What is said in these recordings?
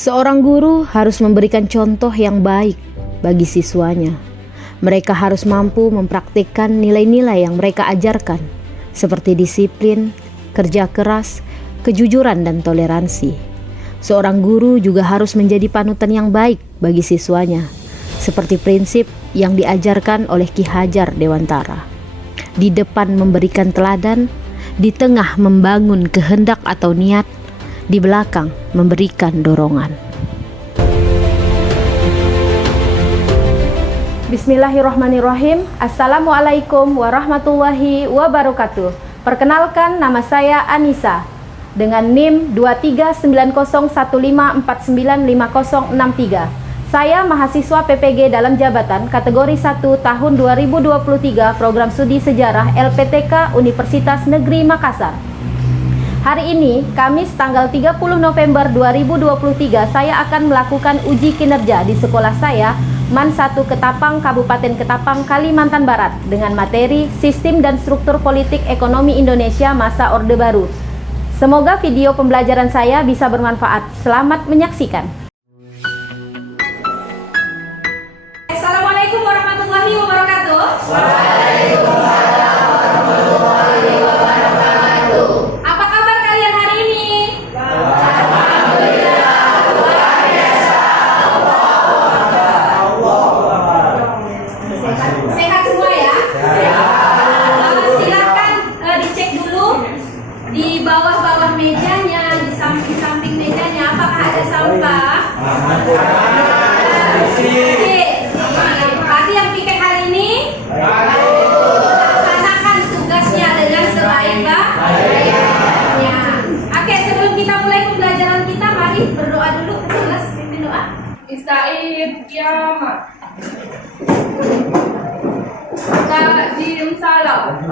Seorang guru harus memberikan contoh yang baik bagi siswanya. Mereka harus mampu mempraktikkan nilai-nilai yang mereka ajarkan, seperti disiplin, kerja keras, kejujuran, dan toleransi. Seorang guru juga harus menjadi panutan yang baik bagi siswanya, seperti prinsip yang diajarkan oleh Ki Hajar Dewantara. Di depan memberikan teladan, di tengah membangun kehendak atau niat, di belakang memberikan dorongan. Bismillahirrahmanirrahim. Assalamualaikum warahmatullahi wabarakatuh. Perkenalkan, nama saya Anissa dengan NIM 239015495063. Saya mahasiswa PPG dalam jabatan kategori 1 tahun 2023 Program Studi Sejarah LPTK Universitas Negeri Makassar. Hari ini, Kamis tanggal 30 November 2023, saya akan melakukan uji kinerja di sekolah saya, MAN 1 Ketapang, Kabupaten Ketapang, Kalimantan Barat, dengan materi Sistem dan Struktur Politik Ekonomi Indonesia Masa Orde Baru. Semoga video pembelajaran saya bisa bermanfaat. Selamat menyaksikan. Assalamualaikum warahmatullahi wabarakatuh. Waalaikumsalam warahmatullahi wabarakatuh. Apa kabar kalian hari ini? Alhamdulillah, luar biasa. Sehat semua ya? Silakan dicek dulu di bawah-bawah mejanya, di samping-samping mejanya, apakah ada sampah? Berarti yang pikir hari ini laksanakan tugasnya dengan sebaik-baiknya. Oke, sebelum kita mulai pembelajaran kita, mari berdoa dulu. Jelas, pimpin doa. Ista'id kiamat. Ta'zim salam.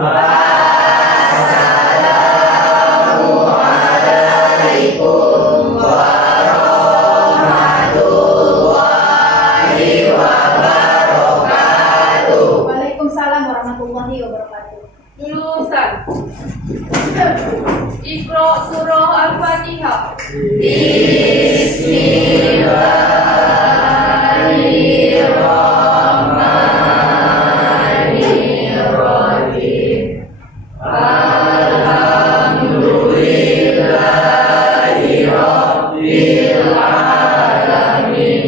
Assalamualaikum warahmatullahi wabarakatuh. Waalaikumsalam warahmatullahi wabarakatuh. Lulusan. Iqra surah Al-Fatihah. Bismillahirrahmanirrahim. Alhamdulillahi rabbil alamin.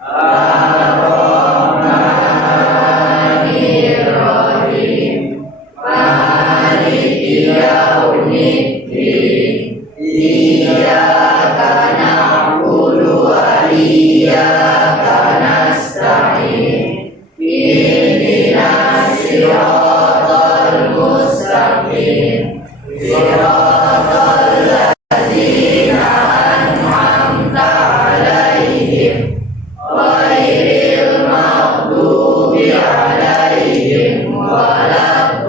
Ar-Rahmanir-Rahim. Maliki yaumiddin. Iyyaka na'budu wa iyyaka nasta'in. Ihdinas siratal mustaqim. Siratal ladzina an'amta 'alaihim ghairil maghdubi 'alaihim waladdallin.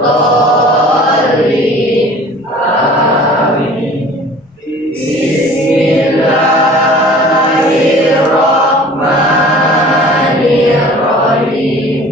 Amin. Bismillahirrahmanirrahim.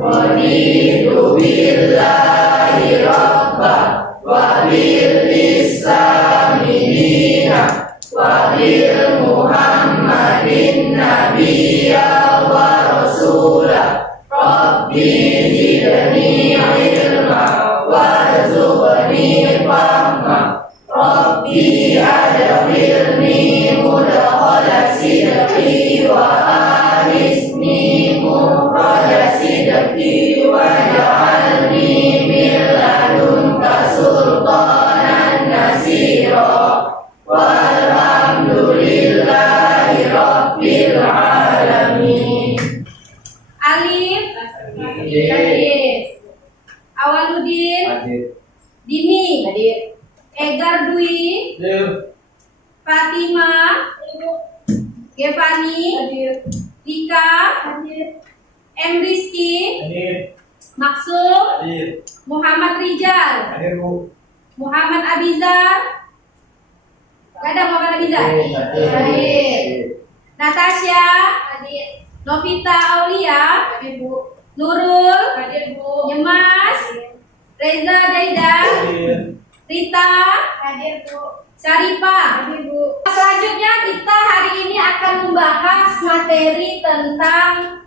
Raditu billahi rabba wa bil islami dina wa bil muhammadin nabiyya wa rasula. Rabbi zidni ilma warzuqni fahma. Rabbi adkhilni mudkhala sidqi wa anisni mukhraja sidqi wa ja'alni min ladunka sultanan nasira. Walhamdulillahi rabbil alamin. Alif, Hadir. Awaludin, Dini, Egar Dwi, Fatima, Gevani, Dika, M. Rizky, Maksum, Muhammad Rijal, Muhammad Abizar. Gak ada Muhammad Abizar? Hadir. Natasha, Novita Aulia, Nurul, Nyemas, Reza Daidan, Rita, Syarifah. Selanjutnya kita hari ini akan membahas materi tentang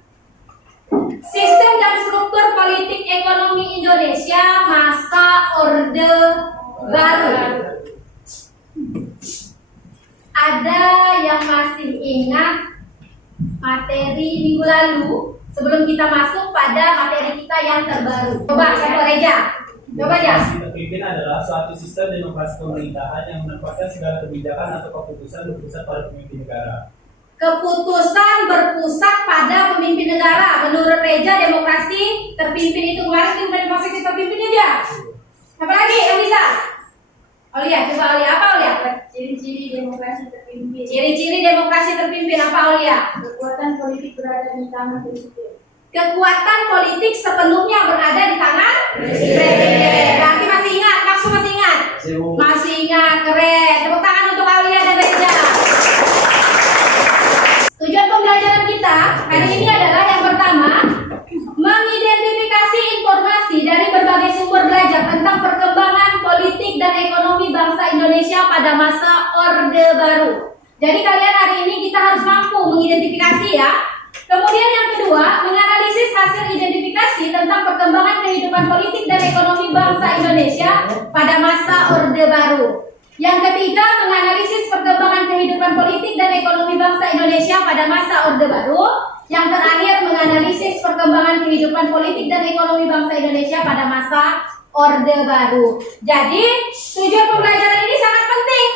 sistem dan struktur politik ekonomi Indonesia masa Orde Baru. Ada yang masih ingat materi minggu lalu sebelum kita masuk pada materi kita yang terbaru? Coba, Saudara Reja. Coba ya. Terpimpin adalah suatu sistem demokrasi pemerintahan yang menempatkan segala kebijakan atau keputusan berpusat pada pemimpin negara. Keputusan berpusat pada pemimpin negara. Menurut Reja, demokrasi terpimpin itu kemarin itu demokrasi terpimpinnya dia. Apa lagi yang bisa? Aulia, coba Aulia. Apa Aulia? Ciri-ciri demokrasi terpimpin. Ciri-ciri demokrasi terpimpin apa Aulia? Kekuatan politik berada di tangan presiden. Kekuatan politik sepenuhnya berada di tangan presiden. Berarti masih ingat, maksud masih ingat? Masih ingat, keren. Tepuk tangan untuk Aulia dan Reja. Tujuan pembelajaran kita hari ini adalah yang pertama, mengidentifikasi informasi dari berbagai sumber belajar tentang perkembangan politik dan ekonomi bangsa Indonesia pada masa Orde Baru. Jadi kalian hari ini kita harus mampu mengidentifikasi ya. Kemudian yang kedua, menganalisis hasil identifikasi tentang perkembangan kehidupan politik dan ekonomi bangsa Indonesia pada masa Orde Baru. Yang ketiga, menganalisis perkembangan kehidupan politik dan ekonomi bangsa Indonesia pada masa Orde Baru. Yang terakhir, menganalisis perkembangan kehidupan politik dan ekonomi bangsa Indonesia pada masa Orde Baru. Jadi, tujuan pembelajaran ini sangat penting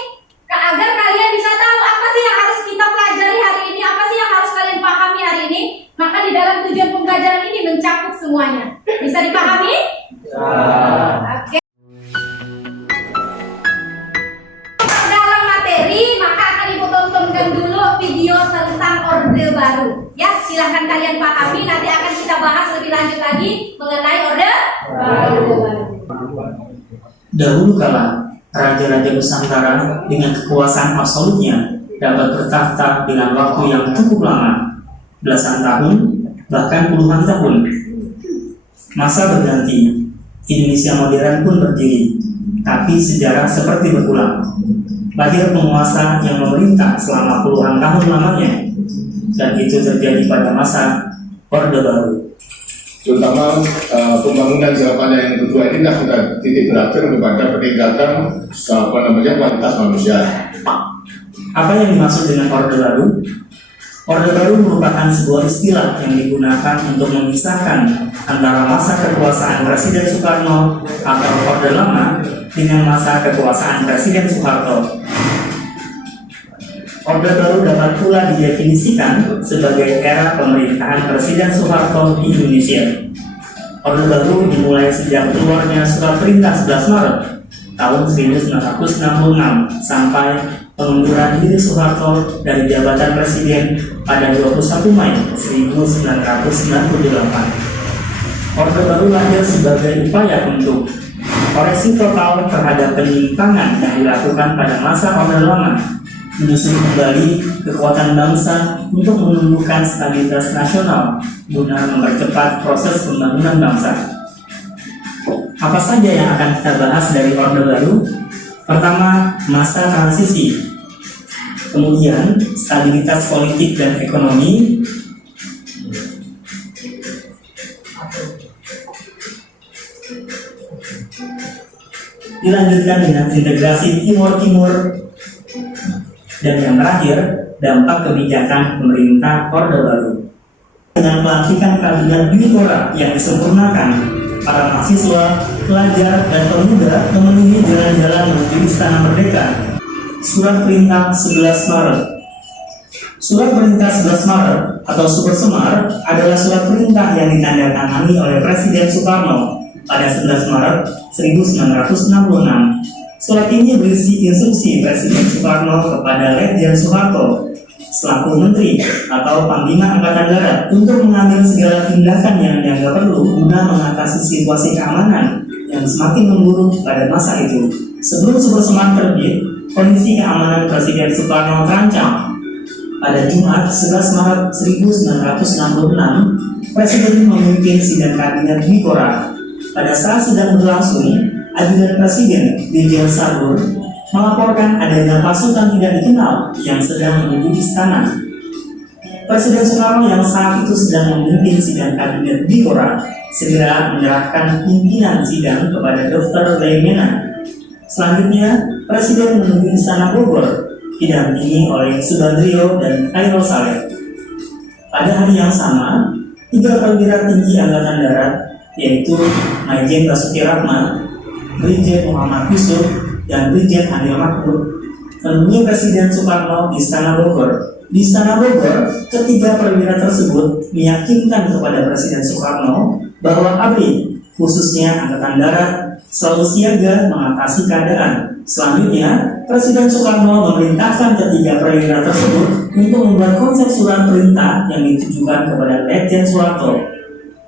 agar kalian bisa tahu apa sih yang harus kita pelajari hari ini, apa sih yang harus kalian pahami hari ini. Maka di dalam tujuan pembelajaran ini mencakup semuanya. Bisa dipahami? Oke. Dalam materi, maka akan Ibu tontonkan dulu video tentang Orde Baru. Ya, silahkan kalian pahami. Nanti akan kita bahas lebih lanjut lagi mengenai Orde Baru. Dahulu kala, raja-raja Nusantara dengan kekuasaan absolutnya dapat bertahta dengan waktu yang cukup lama, belasan tahun, bahkan puluhan tahun. Masa berganti, Indonesia modern pun berdiri, tapi sejarah seperti berulang. Lahir penguasa yang memerintah selama puluhan tahun lamanya, dan itu terjadi pada masa Orde Baru. Terutama pembangunan jawabannya yang kedua ini sudah titik berakhir kepada peningkatan kualitas manusia. Apa yang dimaksud dengan Orde Baru? Orde Baru merupakan sebuah istilah yang digunakan untuk memisahkan antara masa kekuasaan Presiden Soekarno atau Orde Lama dengan masa kekuasaan Presiden Soeharto. Orde Baru dapat pula didefinisikan sebagai era pemerintahan Presiden Soeharto di Indonesia. Orde Baru dimulai sejak keluarnya Surat Perintah 11 Maret tahun 1966 sampai pengunduran diri Soeharto dari jabatan Presiden pada 21 Mei 1998. Orde Baru lahir sebagai upaya untuk koreksi total terhadap penyimpangan yang dilakukan pada masa Orde Lama, menyusun kembali kekuatan bangsa untuk menumbuhkan stabilitas nasional guna mempercepat proses pembangunan bangsa. Apa saja yang akan kita bahas dari Orde Baru? Pertama, masa transisi. Kemudian, stabilitas politik dan ekonomi. Dilanjutkan dengan integrasi Timur-Timur. Dan yang terakhir, dampak kebijakan pemerintah Orde Baru. Dengan pelantikan kabinet Dwikora yang disempurnakan, para mahasiswa, pelajar, dan pemuda memenuhi jalan-jalan menuju Istana Merdeka. Surat Perintah 11 Maret. Surat Perintah 11 Maret atau Super Semar adalah surat perintah yang ditandatangani oleh Presiden Soekarno pada 11 Maret 1966. Surat ini berisi instruksi Presiden Soekarno kepada Letjen Soeharto selaku Menteri atau Panglima Angkatan Darat untuk mengambil segala tindakan yang dianggap perlu guna mengatasi situasi keamanan yang semakin memburuk pada masa itu. Sebelum Super Semar terbit, kondisi keamanan Presiden Soekarno terancam. Pada Jumat 11 Maret 1966, Presiden memimpin sidang kabinet Dwikora. Pada saat sedang berlangsung, Ajudan Presiden Dirjen Sabur melaporkan adanya pasukan tidak dikenal yang sedang menuju istana. Presiden Soekarno yang saat itu sedang memimpin sidang kabinet di Kora segera menyerahkan pimpinan sidang kepada Dr. Leimena. Selanjutnya, Presiden menuju Istana Bogor didampingi oleh Subandrio dan Khairul Saleh. Pada hari yang sama, 3 perwira tinggi Angkatan Darat yaitu Majen Basuki Rahmat, Brigjen Muhammad Yusuf, dan Brigjen Anil Makmur menemui Presiden Soekarno di Istana Bogor. Di Istana Bogor, ketiga perwira tersebut meyakinkan kepada Presiden Soekarno bahwa ABRI, khususnya Angkatan Darat, selalu siaga mengatasi keadaan. Selanjutnya, Presiden Soekarno memerintahkan ketiga perwira tersebut untuk membuat konsep surat perintah yang ditujukan kepada Letjen Soeharto.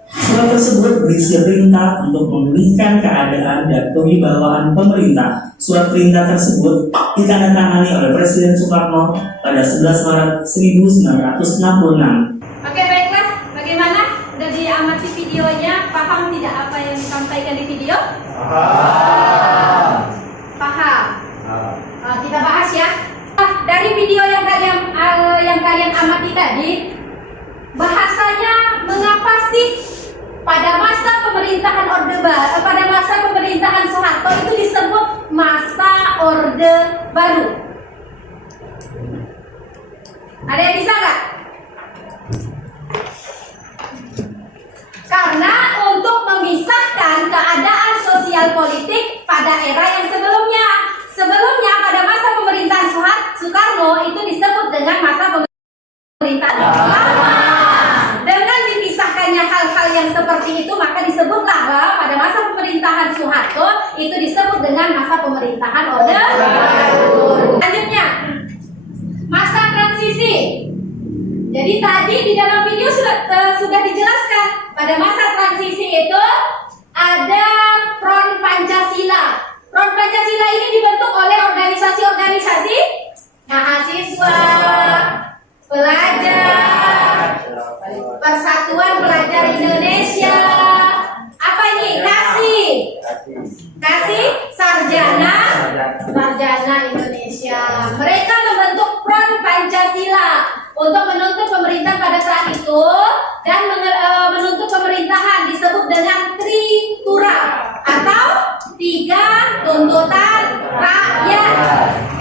Surat tersebut berisi perintah untuk memulihkan keadaan dan kewibawaan pemerintah. Surat perintah tersebut ditandatangani oleh Presiden Soekarno pada 11 Maret 1966. Oke, baiklah. Bagaimana? Udah diamati videonya? Paham tidak apa yang disampaikan di video? Paham. Kita bahas ya. Dari video yang kalian amati tadi, bahasanya mengapa sih pada masa pemerintahan pada masa pemerintahan Soeharto itu disebut masa Orde Baru? Ada yang bisa nggak? Karena untuk memisahkan keadaan sosial politik pada era yang sebelumnya. Sebelumnya pada masa pemerintahan Soekarno itu disebut dengan masa pemerintahan lama. Dengan dipisahkannya hal-hal yang seperti itu, maka disebutlah bahwa pada masa pemerintahan Soeharto itu disebut dengan masa pemerintahan Orde Baru. Selanjutnya, masa transisi. Jadi tadi di dalam video sudah dijelaskan pada masa transisi itu ada Front Pancasila. Front Pancasila ini dibentuk oleh organisasi-organisasi mahasiswa, pelajar, Persatuan Pelajar Indonesia, apa ini? Kasih Sarjana Indonesia. Mereka membentuk Front Pancasila untuk menuntut pemerintah pada saat itu dan menuntut pemerintahan disebut dengan Tritura atau 3 tuntutan rakyat.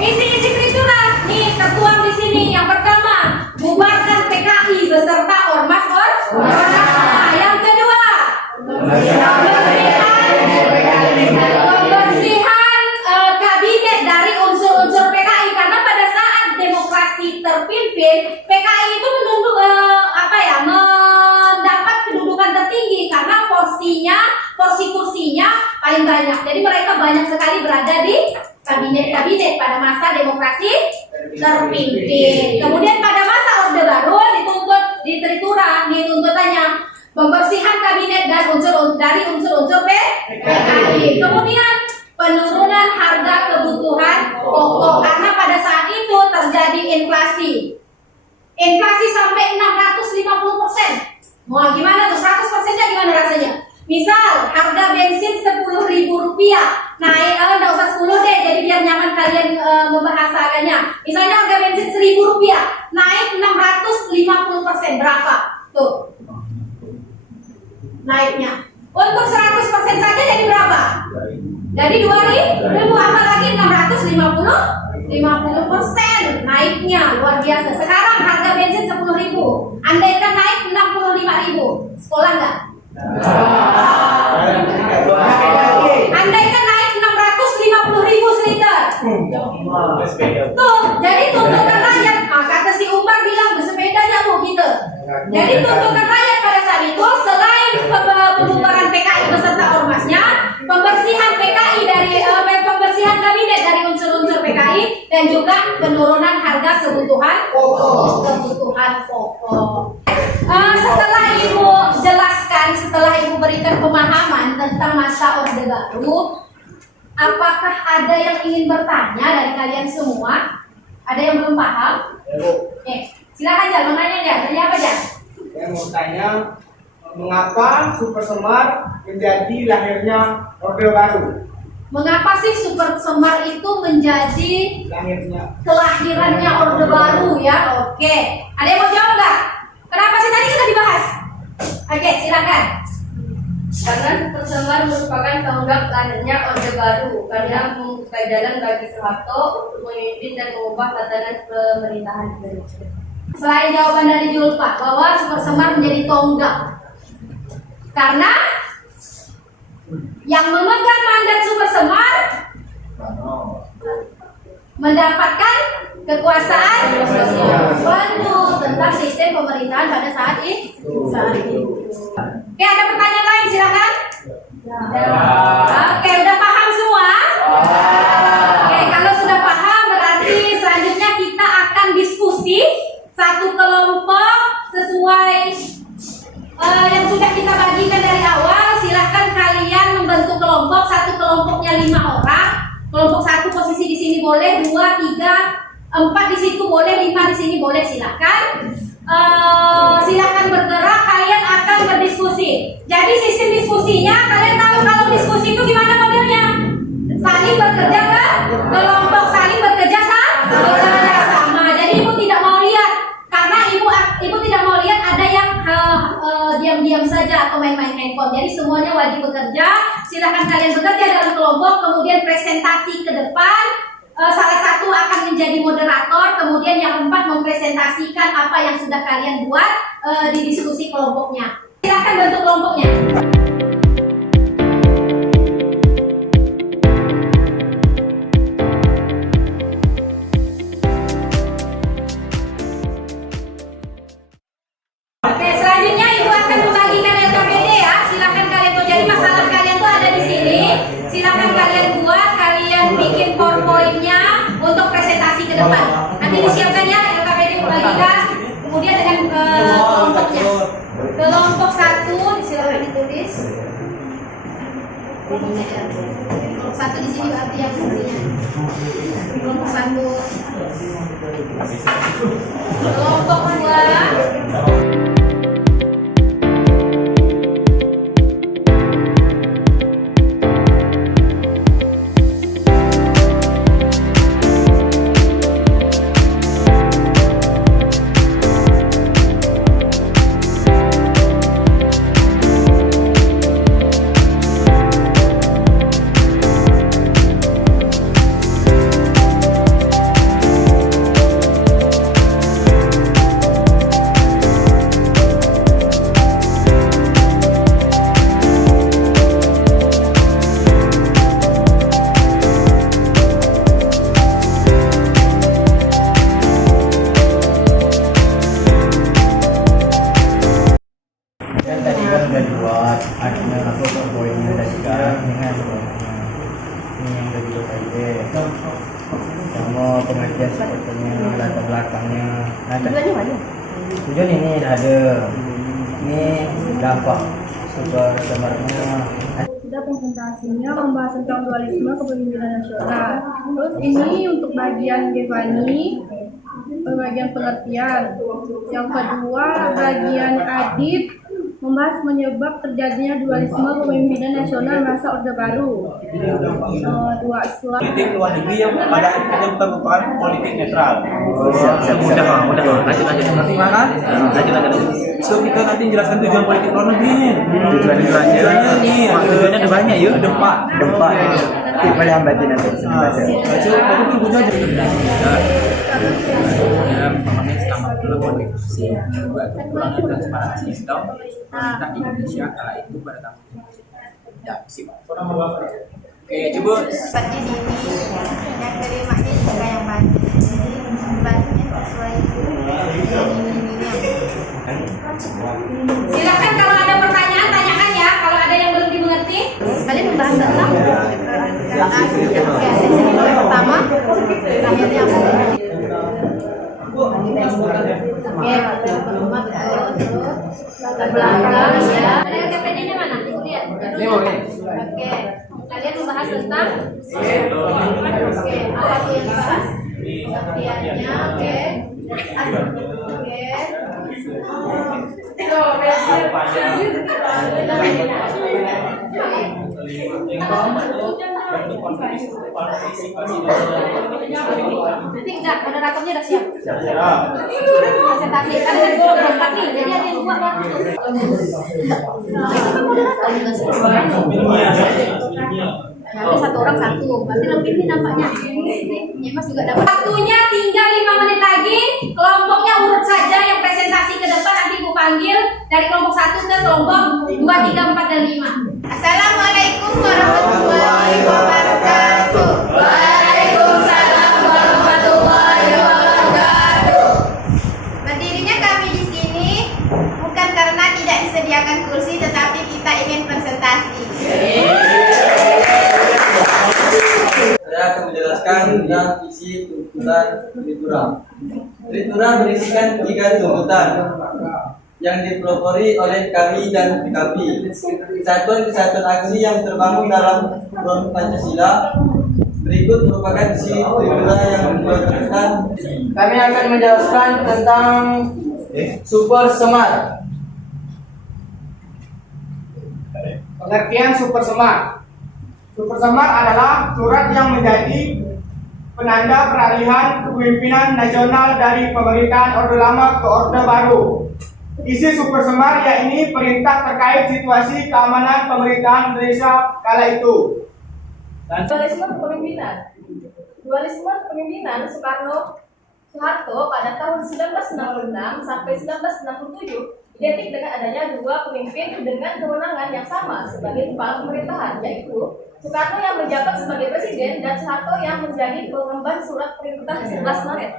Isi Tritura nih tertuang di sini. Yang pertama, bubarkan PKI beserta ormas. Yang kedua, pembersihan kabinet dari unsur-unsur PKI, karena pada saat demokrasi terpimpin PKI itu mendapat kedudukan tertinggi karena porsi kursinya paling banyak. Jadi mereka banyak sekali berada di kabinet-kabinet pada masa demokrasi terpimpin. Kemudian pada masa Orde Baru dituntut di Tritura, nih tuntutannya pembersihan kabinet dan dari unsur-unsur PKI. Kemudian penurunan harga kebutuhan pokok karena pada saat itu terjadi inflasi sampai 650%. Mau gimana tuh 100%-nya gimana rasanya? Misal harga bensin Rp10.000 naik, nggak usah 10 deh, jadi biar nyaman kalian membahas harganya. Misalnya harga bensin Rp1.000 naik 650%, berapa tuh naiknya? Untuk 100% saja jadi berapa? Jadi 2.000, apalagi 650% naiknya luar biasa. Sekarang harga bensin Rp10.000, andaikan naik 65.000, sekolah nggak? Andaikan naik 650.000 seliter. Tuh, jadi tuntutan rakyat. Kata si Umar bilang bersepeda ya bu gitu. Jadi tuntutan rakyat pada saat itu selain pembubaran PKI beserta ormasnya, pembersihan PKI pembersihan kabinet dari unsur-unsur PKI dan juga penurunan harga kebutuhan pokok. Setelah Ibu jelaskan, setelah Ibu berikan pemahaman tentang masa Orde Baru, apakah ada yang ingin bertanya dari kalian semua? Ada yang belum paham? Ya, Bu. Silakan Jan, mau nanya Jan. Tanya apa Jan? Saya mau tanya, mengapa Super Semar menjadi lahirnya Orde Baru? Mengapa sih Super Semar itu menjadi Lahirnya. kelahirannya Orde Baru ya? Oke. Ada yang mau jawab nggak? tadi sudah dibahas. Oke, silakan. Karena Supersemar merupakan tonggak lahirnya Orde Baru karena membuka jalan bagi Soeharto untuk memimpin dan mengubah tatanan pemerintahan Indonesia. Selain jawaban dari Julfa bahwa Supersemar menjadi tonggak karena yang memegang mandat Supersemar mendapatkan kekuasaan penuh tentang sistem pemerintahan pada saat itu. Oke, ada pertanyaan lain, silakan. Oke, udah paham semua? Oke, kalau sudah paham berarti selanjutnya kita akan diskusi satu kelompok sesuai yang sudah kita bagikan dari awal. Silahkan kalian membentuk kelompok, satu kelompoknya 5 orang. Kelompok 1 posisi di sini boleh, 2, 3, 4 di situ boleh, 5 di sini boleh, silakan. Silakan bergerak, kalian akan berdiskusi. Jadi sistem diskusinya, kalian tahu kalau diskusi itu gimana modelnya? Saling bekerja kan? Kelompok saling bekerja sama. Jadi ibu tidak mau lihat, karena ibu tidak mau lihat ada yang diam-diam saja atau main-main handphone. Jadi semuanya wajib bekerja. Silakan kalian bekerja dalam kelompok, kemudian presentasi ke depan. Salah satu akan menjadi moderator, kemudian yang 4 mempresentasikan apa yang sudah kalian buat di diskusi kelompoknya. Silakan bentuk kelompoknya. Oke, selanjutnya ibu akan membagikan LKPD ya. Silakan kalian tuh, jadi masalah kalian tuh ada di sini. Silakan kalian buat, kalian bikin PowerPoint-nya untuk presentasi ke depan. Nanti disiapkan ya LKPD membagikan. Kemudian dengan kelompoknya. Kelompok 1 silakan ditulis. Kelompok 1 di sini berarti yang intinya. Kelompok 1. Kelompok 2. Sama pengertian sepertinya latar belakangnya. Tujuan ini ada. Ini dampak super semarnya. Sudah presentasinya membahas tentang dualisme kepemimpinan nasional. Terus ini untuk bagian Devani, bagian pengertian. Yang kedua bagian Adit, membahas menyebab terjadinya dualisme kepemimpinan nasional masa Orde Baru. 2 slide. Politik luar negeri yang pada akhirnya bukan merupakan politik netral. Lanjut. So kita nanti jelaskan tujuan politik luar negeri nih. Tujuannya nih, tujuannya ada banyak ya, ada 4. Tipe yang baca nanti. Aku pun punya jadi kekurangan transparansi sistem pemerintah Indonesia kala itu pada tahun ya sip. Oke, coba Seperti di sini yang terimanya juga yang bantu. Bantunya sesuai Silakan kalau ada pertanyaan tanyakan ya. Kalau ada yang belum dimengerti, kalian membahas tentang pertama akhirnya apa? Oke, pertama latar belakang ya. Ada LKPD-nya mana? Lihat. Oke, kalian membahas tentang apa tuh yang dibahas? Pengertiannya, oke. Nanti enggak, moderatornya udah siap. Presentasi kan dari gua berempat nih, jadi ada yang dua baru. Moderator juga sih. Nanti satu orang satu, berarti lebih nih nampaknya. Nyemas juga dapat. Waktunya tinggal 5 menit lagi. Kelompoknya urut saja yang presentasi ke depan nanti Bu panggil dari kelompok 1 ke kelompok 2, 3, 4 dan 5. Assalamualaikum warahmatullahi wabarakatuh. Waalaikumsalam warahmatullahi wabarakatuh. Berdirinya kami di sini bukan karena tidak disediakan kursi, tetapi kita ingin presentasi. Saya akan menjelaskan tentang isi tuntutan Tritura. Tritura berisikan 3 tuntutan yang dipelopori oleh kami dan kami. Kesatuan aksi yang terbangun dalam Front Pancasila. Berikut merupakan isi Tritura yang dibacakan. Kami akan menjelaskan tentang Super Semar. Pengertian Super Semar. Super Semar adalah surat yang menjadi penanda peralihan kepemimpinan nasional dari pemerintahan Orde Lama ke Orde Baru. Isi Super Semar yakni perintah terkait situasi keamanan pemerintahan Indonesia kala itu. Dualisme kepemimpinan Soeharto pada tahun 1966 sampai 1967 identik dengan adanya 2 pemimpin dengan kewenangan yang sama sebagai kepala pemerintahan, yaitu Soekarno yang menjabat sebagai presiden dan Soeharto yang menjadi pengemban surat perintah 11 Maret.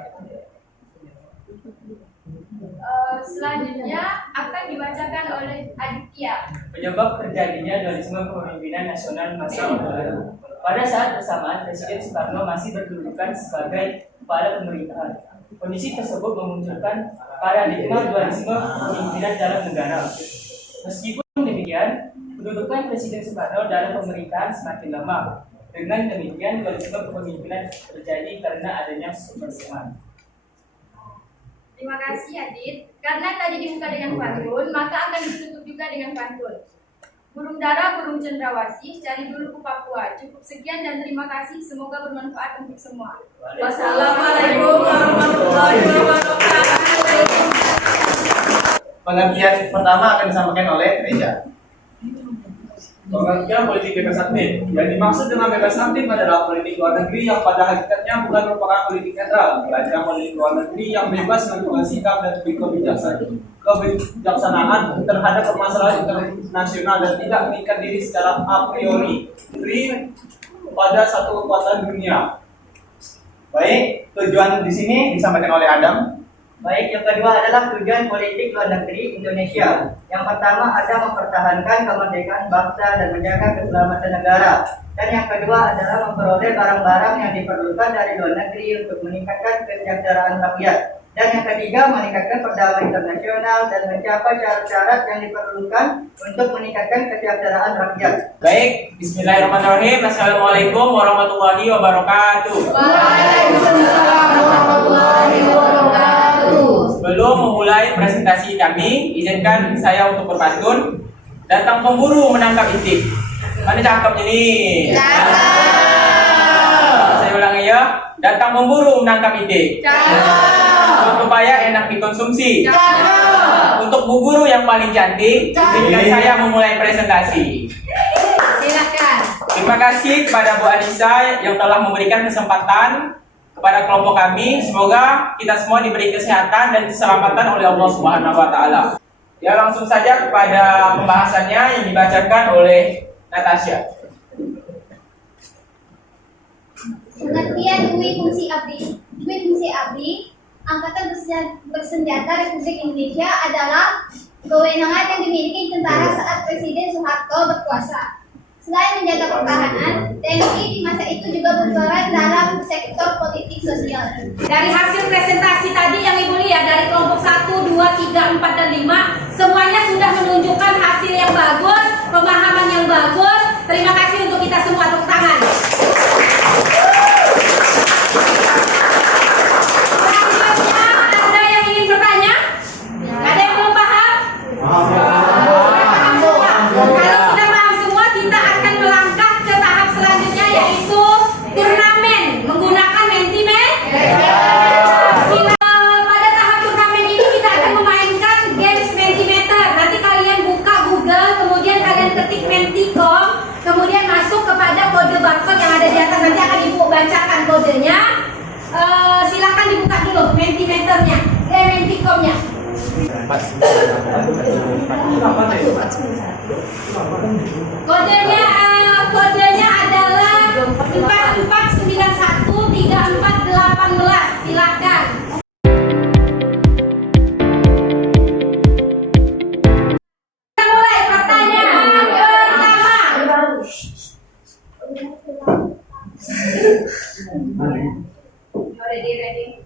Selanjutnya akan dibacakan oleh Aditya. Penyebab terjadinya dualisme kepemimpinan nasional masa Orde Baru. Pada saat bersamaan, Presiden Soekarno masih berkedudukan sebagai kepala pemerintahan. Kondisi tersebut memunculkan paradigma dualisme kepemimpinan dalam negara. Meskipun demikian, kedudukan Presiden Soekarno dalam pemerintahan semakin lama. Dengan demikian, dualisme kepemimpinan terjadi karena adanya Super Semar. Terima kasih Adit. Karena tadi dibuka dengan pantun, maka akan ditutup juga dengan pantun. Burung dara, burung cendrawasih, cari dulu ke Papua. Cukup sekian dan terima kasih. Semoga bermanfaat untuk semua. Wassalamualaikum warahmatullahi wabarakatuh. Pengertian pertama akan disampaikan oleh Reja. Pengertian politik bebas aktif. Yang dimaksud dengan bebas aktif adalah politik luar negeri yang pada hakikatnya bukan merupakan politik netral, melainkan politik luar negeri yang bebas menentukan sikap dan kebijaksanaan terhadap permasalahan internasional dan tidak mengikat diri secara a priori pada satu kekuatan dunia. Baik, tujuan di sini disampaikan oleh Adam. Baik, yang kedua adalah tujuan politik luar negeri Indonesia. Yang pertama ada mempertahankan kemerdekaan bangsa dan menjaga keselamatan negara. Dan yang kedua adalah memperoleh barang-barang yang diperlukan dari luar negeri untuk meningkatkan kesejahteraan rakyat. Dan yang ketiga meningkatkan perdamaian internasional dan mencapai syarat-syarat yang diperlukan untuk meningkatkan kesejahteraan rakyat. Baik, bismillahirrahmanirrahim. Assalamualaikum warahmatullahi wabarakatuh. Waalaikumsalam warahmatullahi wabarakatuh. Sebelum memulai presentasi kami, izinkan saya untuk berpantun. Datang pemburu menangkap itik. Mana cakepnya nih? Saya ulangi ya. Datang pemburu menangkap itik. Supaya enak dikonsumsi. Untuk bu guru yang paling cantik, izinkan saya memulai presentasi. Silakan. Terima kasih kepada Bu Anissa yang telah memberikan kesempatan kepada kelompok kami. Semoga kita semua diberi kesehatan dan keselamatan oleh Allah Subhanahu wa taala. Ya, langsung saja kepada pembahasannya yang dibacakan oleh Natasha. Pengertian Dwi Fungsi Abri. Dwi Fungsi Abri, Angkatan Bersenjata Republik Indonesia adalah kewenangan yang dimiliki tentara saat Presiden Soeharto berkuasa. Selain menjaga pertahanan, TNI di masa itu juga berperan dalam sektor politik sosial. Dari hasil presentasi tadi yang Ibu lihat dari kelompok 1, 2, 3, 4, dan 5, semuanya sudah menunjukkan hasil yang bagus, pemahaman yang bagus. Terima kasih untuk kita semua, tepuk tangan. Selanjutnya, ada yang ingin bertanya? Ada yang belum paham? Kalau sudah paham semua, kita akan melangkah ke tahap selanjutnya, yaitu komentarnya, Kementikkomnya. Kodenya adalah 44913418. Silakan. Kita mulai pertanyaan pertama. Ready.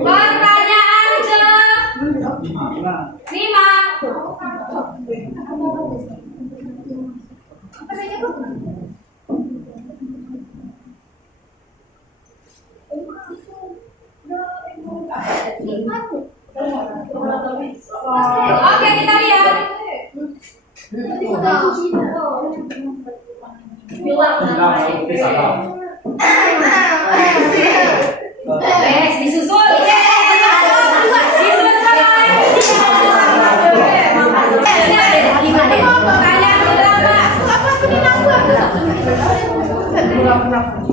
Pertanyaan kedua. Pertanyaan ke-5. Oke, kita lihat. Disusul. Pertanyaan berapa?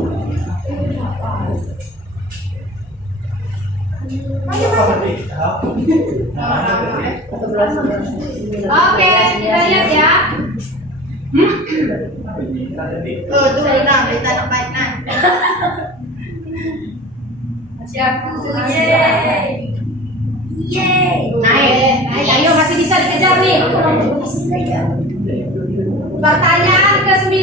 Oke, kita lihat ya. Naik. Ayo, masih bisa dikejar nih. Pertanyaan ke-9.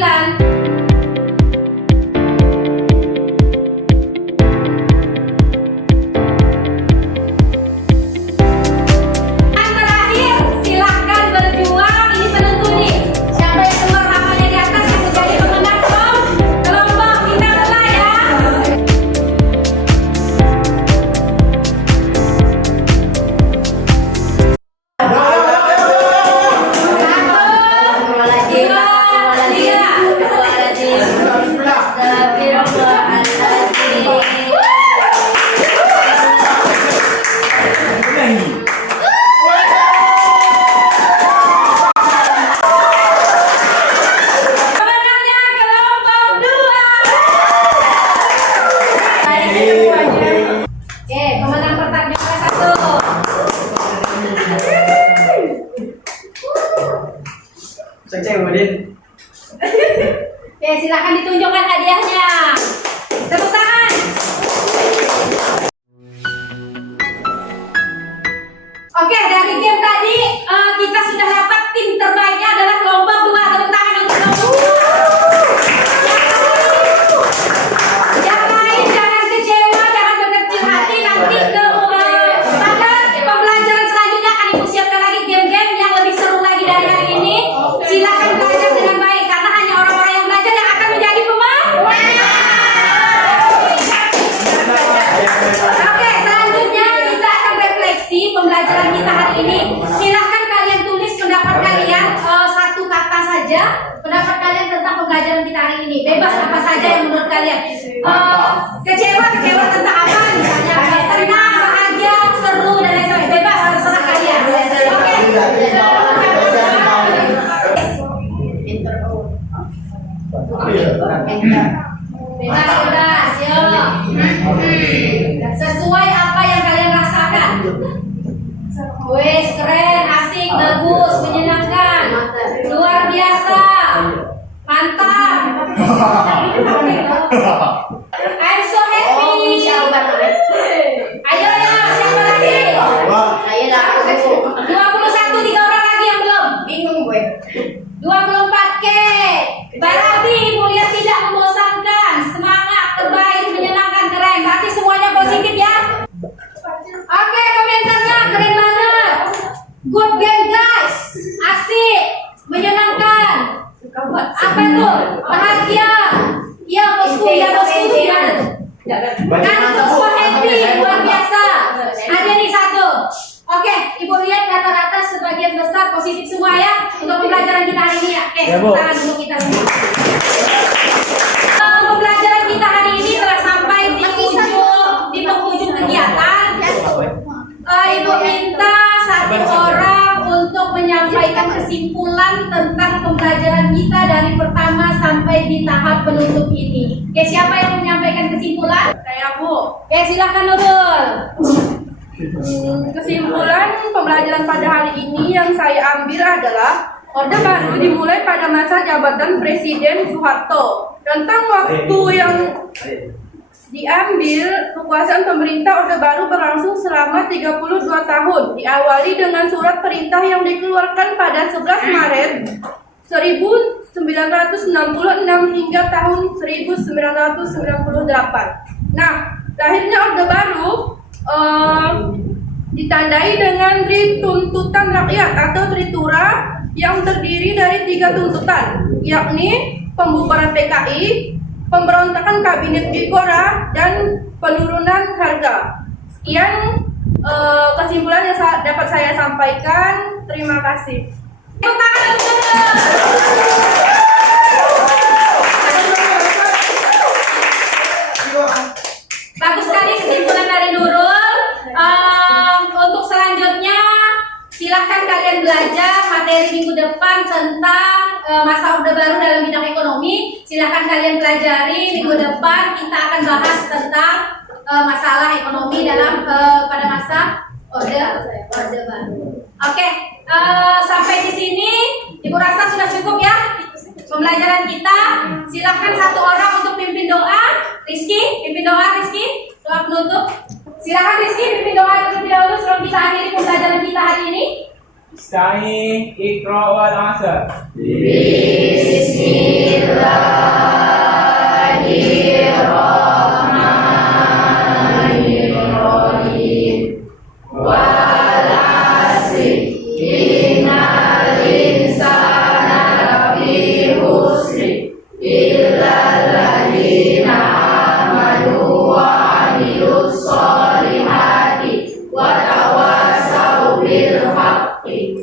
Oke, silakan ditunjukkan hadiahnya. Tepuk tangan. Oke, dari game tadi kita sudah dapat tim terbaiknya adalah kelompok 2. Tepuk tangan untuk kelompok 2. Yang lain jangan kecewa, jangan berkecil hati. Nanti pada pembelajaran selanjutnya akan ibu siapkan lagi game-game yang lebih seru lagi dari hari ini. Silakan belajar dengan baik karena hanya orang-orang yang belajar yang akan menjadi pemenang. Oke, selanjutnya kita akan refleksi pembelajaran kita hari ini. Silahkan kalian tulis pendapat kalian, satu kata saja pendapat kalian tentang pembelajaran kita hari ini. Bebas apa saja yang menurut kalian. Kecewa tentang apa? Misalnya senang, bahagia, seru dan lain sebagainya. Bebas, terserah kalian. Oke. Bebas, yuk. Sesuai apa yang kalian rasakan. Wes, keren, asik, bagus, menyenangkan, luar biasa, mantap. I'm so happy. Ayo, siapa lagi? 21, 3 orang lagi yang belum. Bingung gue. 24K. Berarti ibu lihat tidak membosankan, semangat, terbaik, menyenangkan, keren. Berarti semuanya positif ya. Oke, komentarnya keren banget. Good game guys, asik, menyenangkan. Apa itu? Bahagia. Iya bosku, gimana? Kan so happy, luar biasa. Ada nih satu. Oke, ibu lihat rata-rata sebagian besar positif semua ya untuk pembelajaran kita hari ini ya. Oke, Ya, Bu. tepuk tangan untuk kita semua. Pembelajaran kita hari ini telah sampai di penghujung kegiatan. Ibu minta satu orang untuk menyampaikan kesimpulan tentang pembelajaran kita dari pertama sampai di tahap penutup ini. Oke, siapa yang menyampaikan kesimpulan? Saya, Bu. Oke, silakan Nurul. Kesimpulan pembelajaran pada hari ini yang saya ambil adalah Orde Baru dimulai pada masa jabatan Presiden Soeharto. Tentang waktu yang diambil, kekuasaan pemerintah Orde Baru berlangsung selama 32 tahun. Diawali dengan surat perintah yang dikeluarkan pada 11 Maret 1996 hingga tahun 1998. Nah, lahirnya Orde Baru ditandai dengan Trituntutan Rakyat atau Tritura yang terdiri dari 3 tuntutan, yakni pembubaran PKI, pemberontakan Kabinet Bigora, dan penurunan harga. Sekian kesimpulan yang dapat saya sampaikan. Terima kasih. Tepuk tangan untuk Nurul. Bagus sekali kesimpulan dari Nurul. Untuk selanjutnya, silakan kalian belajar materi minggu depan tentang masa Orde Baru dalam bidang ekonomi. Silakan kalian pelajari minggu depan. Kita akan bahas tentang masalah ekonomi dalam pada masa Orde Baru. Oke, sampai di sini Ibu rasa sudah cukup ya pembelajaran kita. Silakan satu orang untuk pimpin doa. Rizky, pimpin doa Rizky. Doa penutup. Silakan Rizky pimpin doa terlebih dahulu sebelum kita akhiri pembelajaran kita hari ini. Istani Iqra wal Asr. Wa tawasau bil haqqi